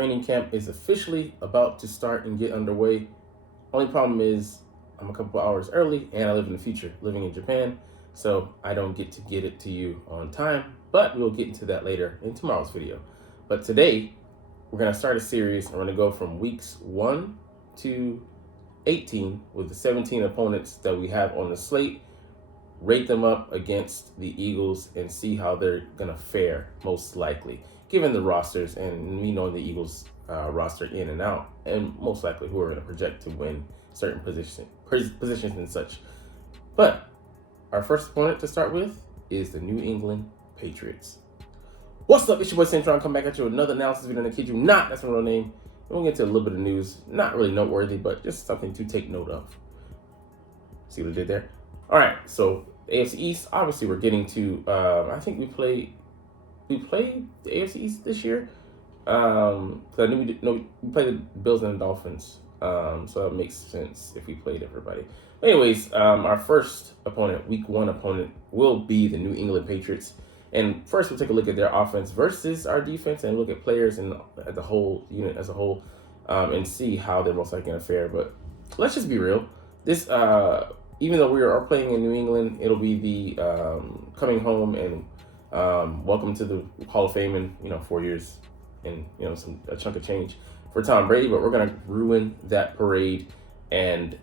Training camp is officially about to start and get underway. Only problem is I'm a couple hours early and I live in the future, living in Japan, so I don't get it to you on time, but we'll get into that later in tomorrow's video. But today, we're going to start a series. I'm going to go from weeks 1 to 18 with the 17 opponents that we have on the slate, rate them up against the Eagles, and see how they're going to fare most likely, given the rosters and me knowing the Eagles roster in and out, and most likely who are going to project to win certain positions and such. But our first opponent to start with is the New England Patriots. What's up? It's your boy Centron. Come back at you with another analysis video. And I kid you not, that's my real name. And we'll get to a little bit of news, not really noteworthy, but just something to take note of. See what I did there? All right, so AFC East. Obviously, we're getting to. I think we played the AFC East this year. Because I knew we played the Bills and the Dolphins. So that makes sense if we played everybody. But anyways, our first opponent, week 1 opponent, will be the New England Patriots. And first, we'll take a look at their offense versus our defense, and look at players and at the whole unit as a whole, and see how they're most likely going to fare. But let's just be real. This, even though we are playing in New England, it'll be the coming home and welcome to the Hall of Fame in 4 years and a chunk of change for Tom Brady. But we're gonna ruin that parade and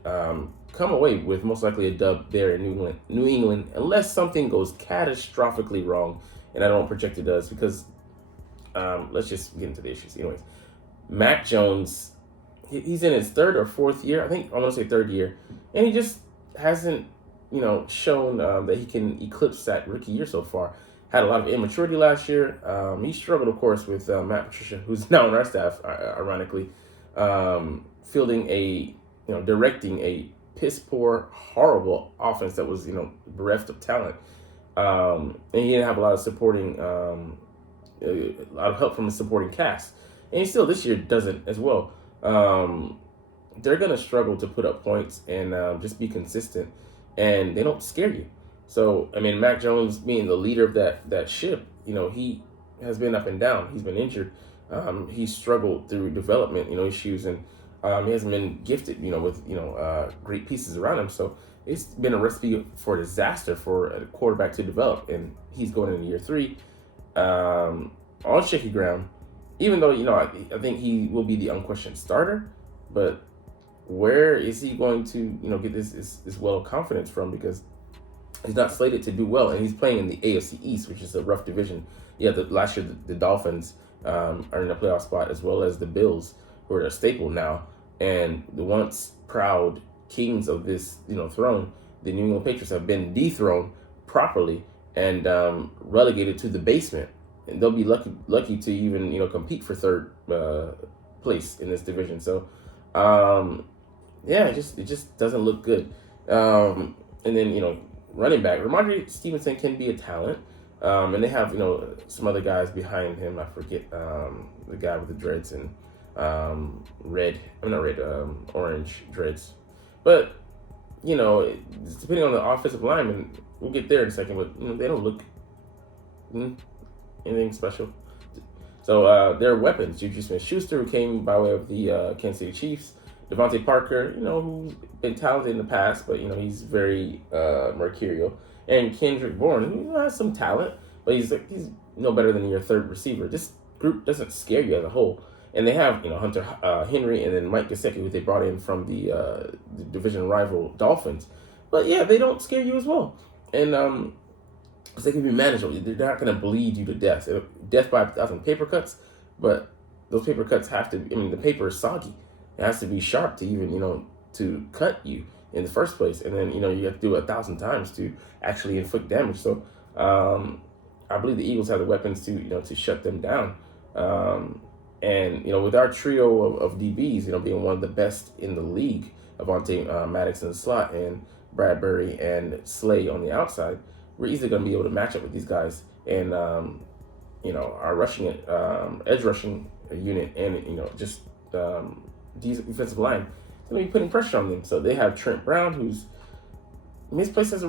come away with most likely a dub there in New England, unless something goes catastrophically wrong, and I don't project it does, because let's just get into the issues. Anyways, Mac Jones, he's in his 3rd or 4th year. I think I'm gonna say 3rd year, and he just hasn't shown that he can eclipse that rookie year so far. Had a lot of immaturity last year. He struggled, of course, with Matt Patricia, who's now on our staff, ironically, directing a piss poor, horrible offense that was, bereft of talent. And he didn't have a lot of supporting, a lot of help from the supporting cast. And he still this year doesn't as well. They're going to struggle to put up points and just be consistent, and they don't scare you. So, I mean, Mac Jones being the leader of that ship, he has been up and down. He's been injured. He's struggled through development, issues, and he hasn't been gifted, with, great pieces around him. So it's been a recipe for disaster for a quarterback to develop, and he's going into year 3 on shaky ground. Even though, I think he will be the unquestioned starter, but where is he going to, get this well of confidence from? Because he's not slated to do well, and he's playing in the AFC East, which is a rough division. Yeah, last year the Dolphins are in a playoff spot, as well as the Bills, who are a staple now, and the once proud kings of this throne, the New England Patriots, have been dethroned properly and relegated to the basement, and they'll be lucky to even compete for 3rd place in this division. So it just doesn't look good. And then running back Ramondre Stevenson can be a talent, and they have some other guys behind him. I forget the guy with the dreads and orange dreads. But depending on the offensive lineman, we'll get there in a second. But they don't look anything special. So their weapons: Juju Smith-Schuster, who came by way of the Kansas City Chiefs. Devontae Parker, who's been talented in the past, but he's very mercurial. And Kendrick Bourne, who has some talent, but he's no better than your 3rd receiver. This group doesn't scare you as a whole. And they have Hunter Henry and then Mike Gesicki, who they brought in from the division rival Dolphins. But yeah, they don't scare you as well. And because they can be manageable. They're not going to bleed you to death. Death by 1,000 paper cuts, but those paper cuts have to. The paper is soggy. It has to be sharp to even, to cut you in the first place. And then, you have to do it 1,000 times to actually inflict damage. So I believe the Eagles have the weapons to, to shut them down. And, with our trio of DBs, being one of the best in the league, Avonte Maddox in the slot and Bradbury and Slay on the outside, we're easily going to be able to match up with these guys. And, our rushing, edge rushing unit and, just defensive line, going to be putting pressure on them. So they have Trent Brown, who's misplaced as a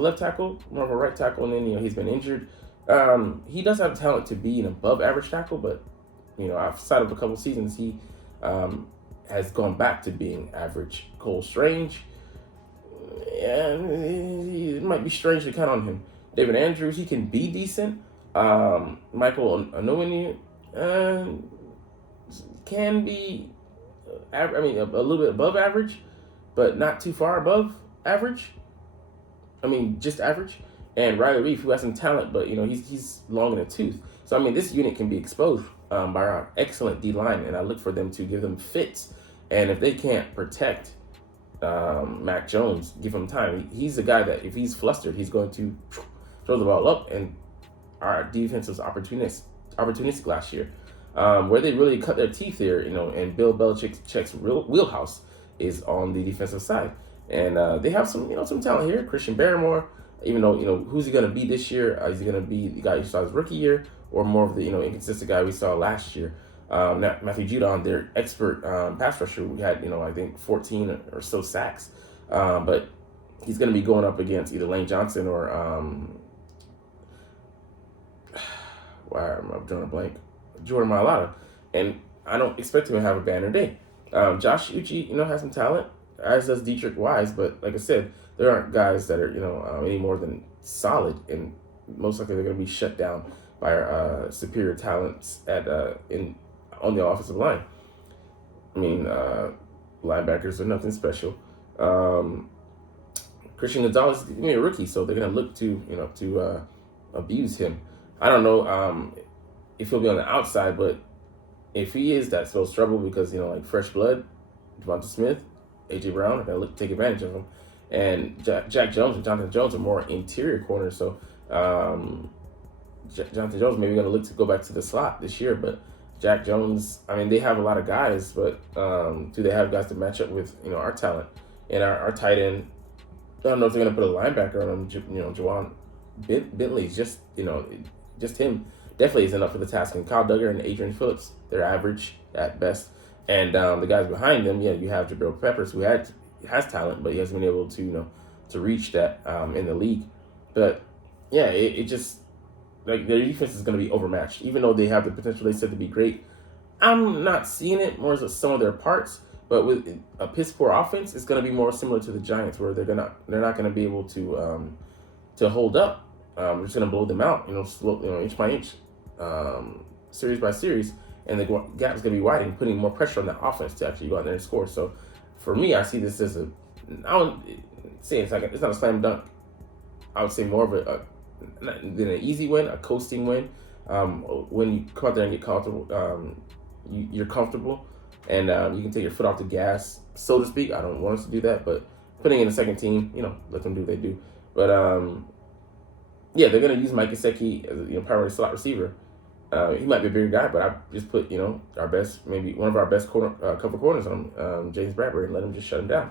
left tackle, more of a right tackle, and then he's been injured. He does have talent to be an above average tackle, but outside of a couple seasons, he has gone back to being average. Cole Strange, yeah, it might be strange to count on him. David Andrews, he can be decent. Michael Onwenu can be, I mean, a little bit above average, but not too far above average. I mean, just average. And Riley Reef, who has some talent, but he's long in the tooth. So I mean, this unit can be exposed by our excellent D line, and I look for them to give them fits. And if they can't protect Mac Jones, give him time. He's a guy that if he's flustered, he's going to throw the ball up. And our defense was opportunistic last year. Where they really cut their teeth here, and Bill Belichick's real wheelhouse is on the defensive side. And they have some talent here. Christian Barrymore, even though, who's he going to be this year? Is he going to be the guy you saw his rookie year, or more of the, inconsistent guy we saw last year? Matthew Judon, their expert pass rusher, we had, I think 14 or so sacks. But he's going to be going up against either Lane Johnson or, why am I drawing a blank? Jordan Mailata. And I don't expect him to have a banner day. Josh Uche, has some talent, as does Dietrich Wise, but like I said, there aren't guys that are, any more than solid, and most likely they're going to be shut down by our superior talents on the offensive line. I mean, linebackers are nothing special. Christian Gonzalez is a rookie, so they're going to look to abuse him. I don't know if he'll be on the outside, but if he is, that spells trouble because, like fresh blood, Devonta Smith, A.J. Brown are going to take advantage of him. And Jack Jones and Jonathan Jones are more interior corners, so Jonathan Jones maybe going to look to go back to the slot this year, but Jack Jones, I mean, they have a lot of guys, but do they have guys to match up with, our talent? And our tight end, I don't know if they're going to put a linebacker on him. Juwan Bentley's just him definitely isn't up for the task. And Kyle Duggar and Adrian Phillips, they're average at best. And the guys behind them, you have Jabril Peppers, who has talent, but he hasn't been able to reach that in the league. But yeah, it just, like, their defense is going to be overmatched, even though they have the potential they said to be great. I'm not seeing it more as some of their parts, but with a piss poor offense, it's going to be more similar to the Giants, where they're not going to be able to hold up. We're just going to blow them out, inch by inch, series by series, and the gap is going to be widening, putting more pressure on the offense to actually go out there and score. So for me, I see this as I don't say it's not a slam dunk. I would say more of than an easy win, a coasting win. When you come out there and get comfortable, you're comfortable, and you can take your foot off the gas, so to speak. I don't want us to do that, but putting in a second team, let them do what they do. But yeah, they're going to use Mike Gesicki as primary slot receiver. He might be a bigger guy, but I just put our best, maybe one of our best cover corners on James Bradbury, and let him just shut him down.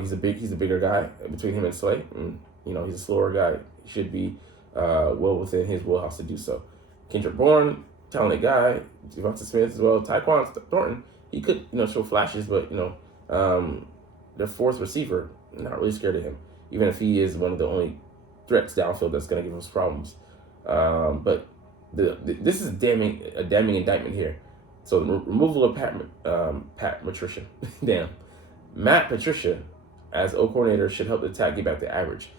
He's a bigger guy between him and Slay, and he's a slower guy. He should be well within his wheelhouse to do so. Kendrick Bourne, talented guy. Devonta Smith as well. Tyquan Thornton, he could show flashes, but their fourth receiver, not really scared of him, even if he is one of the only threats downfield that's going to give us problems. But this is a damning indictment here. So the removal of Pat Patricia, Matt Patricia as O coordinator should help the attack get back to average.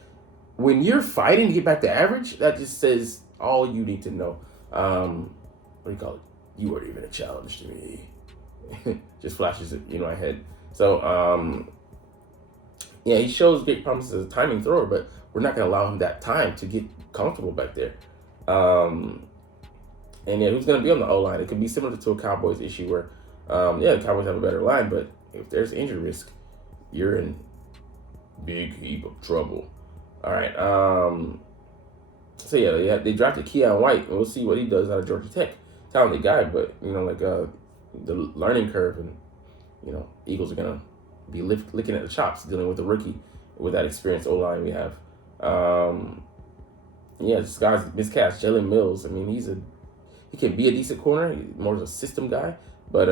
When you're fighting to get back to average, that just says all you need to know. What do you call it? You weren't even a challenge to me. Just flashes in my head. So yeah, he shows great promise as a timing thrower, but we're not going to allow him that time to get comfortable back there. And yeah, who's going to be on the O-line? It could be similar to a Cowboys issue where, the Cowboys have a better line, but if there's injury risk, you're in big heap of trouble. All right. So yeah, they drafted Keon White, and we'll see what he does out of Georgia Tech. Talented guy, but the learning curve, and Eagles are gonna be licking at the chops dealing with the rookie with that experienced O-line we have. This guy's miscast. Jalen Mills. I mean, he can be a decent corner. He's more of a system guy, but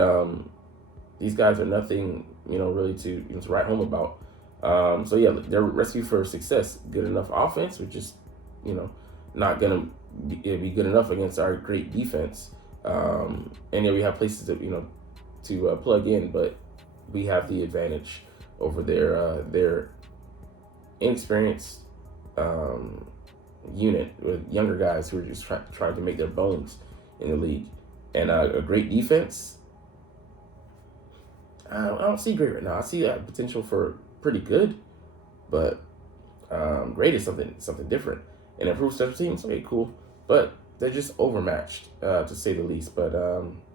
these guys are nothing really to write home about. So yeah, their recipe for success: good enough offense, which is not gonna be good enough against our great defense. And yeah, we have places that to plug in, but we have the advantage over their inexperienced unit with younger guys who are just trying to make their bones in the league. And a great defense, I don't see great right now. I see potential for pretty good, but great is something different. And improved special teams, okay, cool, but they're just overmatched to say the least. But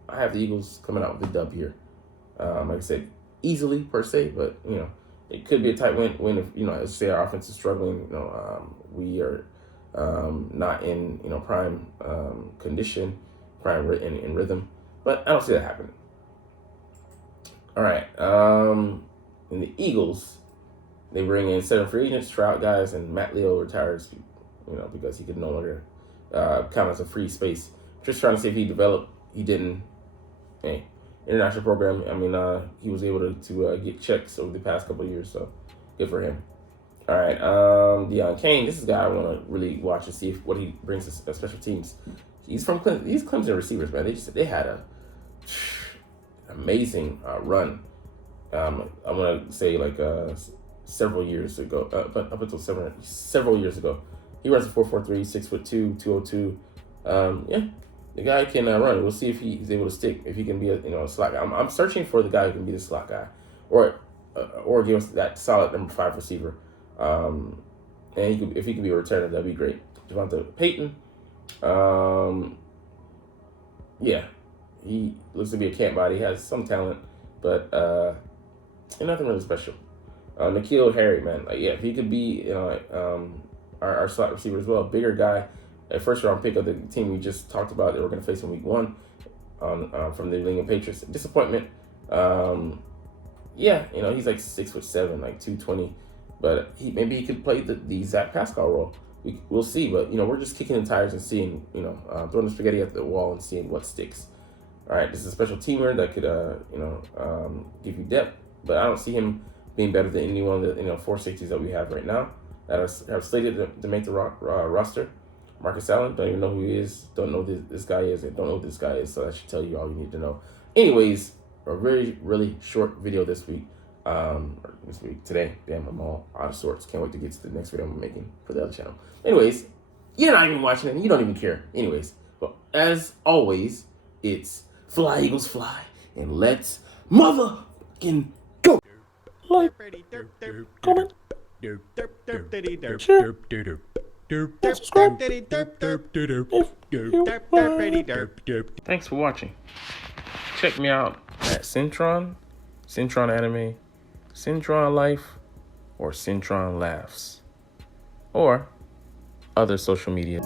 I have the Eagles coming out with a dub here. Like I said, easily per se, but it could be a tight win if as say our offense is struggling. We are not in prime condition, prime in rhythm, but I don't see that happening. All right, in the Eagles, they bring in 7 free agents, Trout guys, and Matt Leo retires, because he could no longer count as a free space. Just trying to see if he developed. He didn't. Hey, international program. I mean, he was able to get checks over the past couple of years, so good for him. All right, Deion Kane. This is a guy I want to really watch and see what he brings to special teams. He's from Clemson. These Clemson receivers, man, they had a amazing run. I want to say like several years ago, but up until several years ago, he runs a 4.43, 6'2", 202. Yeah, the guy can run. We'll see if he's able to stick. If he can be a slot guy. I'm searching for the guy who can be the slot guy, or give us that solid number 5 receiver. And if he could be a returner, that'd be great. Devonta Payton. Yeah, he looks to be a camp body. He has some talent, but nothing really special. N'Keal Harry, man, if he could be our slot receiver as well, bigger guy, a first round pick of the team we just talked about that we're going to face in week 1 from the England Patriots. Disappointment. Yeah, he's like 6'7", like 220, but maybe he could play the Zach Pascal role. We'll see, but we're just kicking the tires and seeing, throwing the spaghetti at the wall and seeing what sticks. All right, this is a special teamer that could give you depth, but I don't see him being better than any one of the 4 safeties that we have right now that are slated to make the roster. Marcus Allen, don't even know who he is, don't know who this guy is, and don't know who this guy is, so that should tell you all you need to know. Anyways, a really, really short video this week. Today. Damn, I'm all out of sorts. Can't wait to get to the next video I'm making for the other channel. Anyways, you're not even watching it, and you don't even care. Anyways, well, as always, it's fly, Eagles, fly, and let's motherfucking go. Like, comment, share, subscribe Thanks for watching. Check me out at Centron Anime, Centron Life, or Centron Laughs, or other social media.